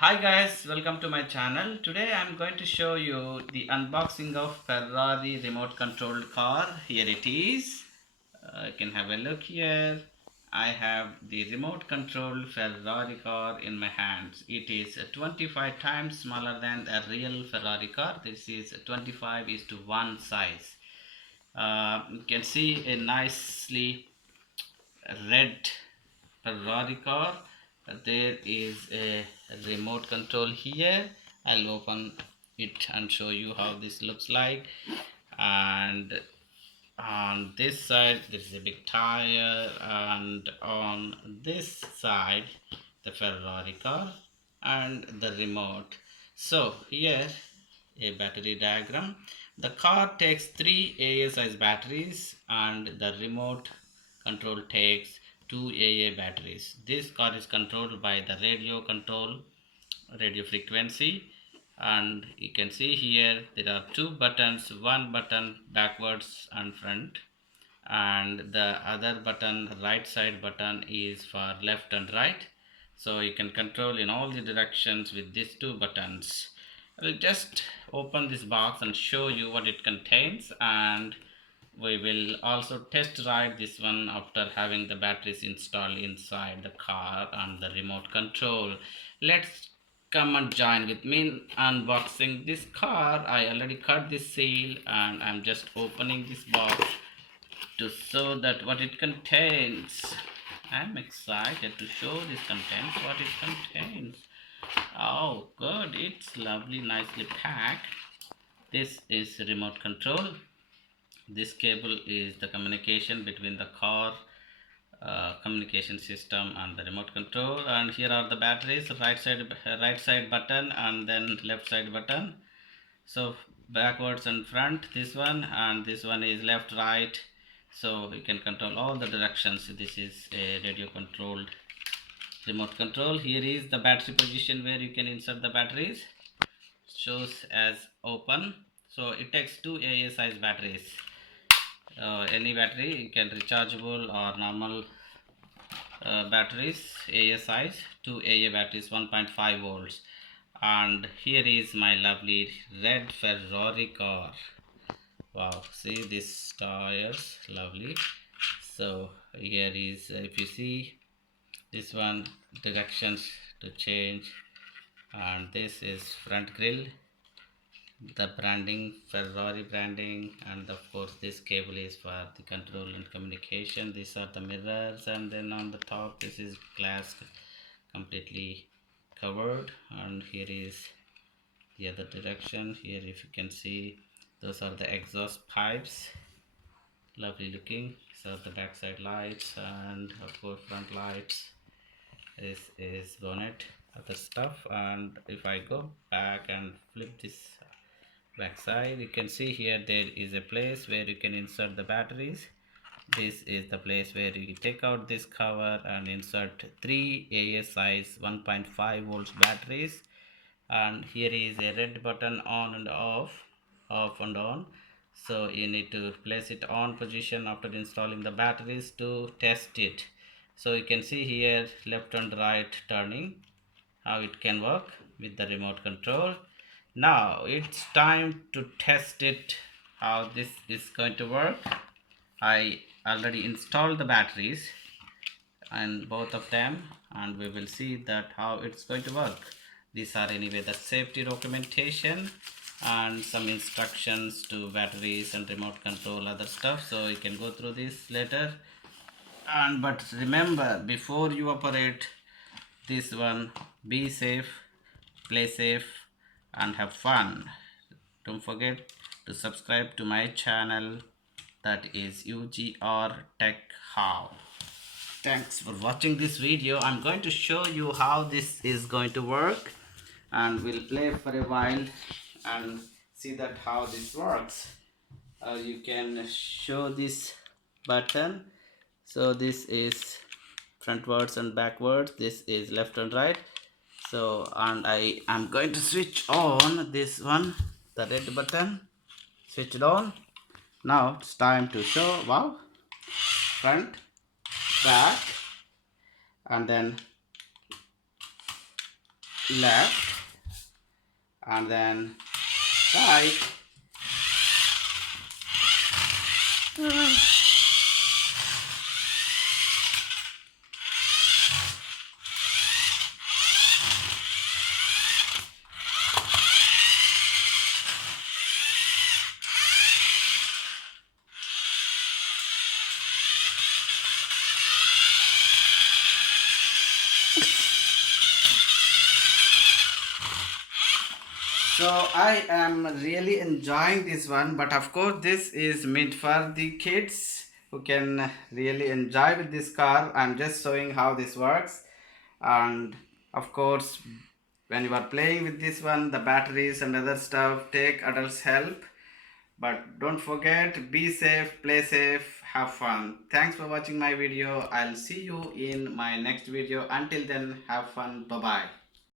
Hi guys, welcome to my channel. Today I'm going to show you the unboxing of Ferrari remote controlled car. Here it is. You can have a look here. I have the remote controlled Ferrari car in my hands. It is 25 times smaller than a real Ferrari car. This is 25 is to 1 size. You can see a nicely red Ferrari car. There is a remote control here. I'll open it and show you how this looks like. And on this side there is a big tire, and on this side the Ferrari car and the remote. So here a battery diagram. The car takes three AA size batteries and the remote control takes two AA batteries. This car is controlled by the radio frequency, and you can see here there are two buttons, one button backwards and front, and the other button, right side button, is for left and right. So you can control in all the directions with these two buttons. I'll just open this box and show you what it contains, and we will also test ride this one after having the batteries installed inside the car and the remote control. Let's come and join with me in unboxing this car. I already cut this seal and I'm just opening this box to show that what it contains. I'm excited to show this contents, what it contains. Oh good, it's lovely, nicely packed. This is remote control. This cable is the communication between the car communication system and the remote control, and here are the batteries, right side button and then left side button. So backwards and front, this one, and this one is left right, so you can control all the directions. This is a radio controlled remote control. Here is the battery position where you can insert the batteries. Shows as open. So it takes two AA size batteries. Any battery, you can rechargeable or normal batteries, AA size, two AA batteries, 1.5 volts. And here is my lovely red Ferrari car. Wow, see these tires, lovely. So here is, if you see this one, directions to change, and this is front grille, the branding, Ferrari branding, and of course this cable is for the control and communication. These are the mirrors, and then on the top this is glass completely covered, and here is the other direction. Here if you can see, those are the exhaust pipes, lovely looking. So the backside lights, and of course front lights. This is bonnet, other stuff. And if I go back and flip this backside, you can see here there is a place where you can insert the batteries. This is the place where you take out this cover and insert three AA size 1.5 volts batteries. And here is a red button, on and off and on. So you need to place it on position after installing the batteries to test it. So you can see here left and right turning, how it can work with the remote control. Now it's time to test it, how this is going to work. I already installed the batteries and both of them, and we will see that how it's going to work. These are anyway the safety documentation and some instructions to batteries and remote control, other stuff, so you can go through this later. And but remember, before you operate this one, be safe, play safe, and have fun. Don't forget to subscribe to my channel, that is UGR Tech How. Thanks for watching this video. I'm going to show you how this is going to work, and we'll play for a while and see that how this works. You can show this button. So this is frontwards and backwards, this is left and right. So, and I am going to switch on this one, the red button, switch it on. Now it's time to show. Wow, front, back, and then left, and then right. So I am really enjoying this one, but of course this is meant for the kids who can really enjoy with this car. I'm just showing how this works, and of course when you are playing with this one, the batteries and other stuff, take adults help. But don't forget, be safe, play safe, have fun. Thanks for watching my video. I'll see you in my next video. Until then, have fun. Bye bye.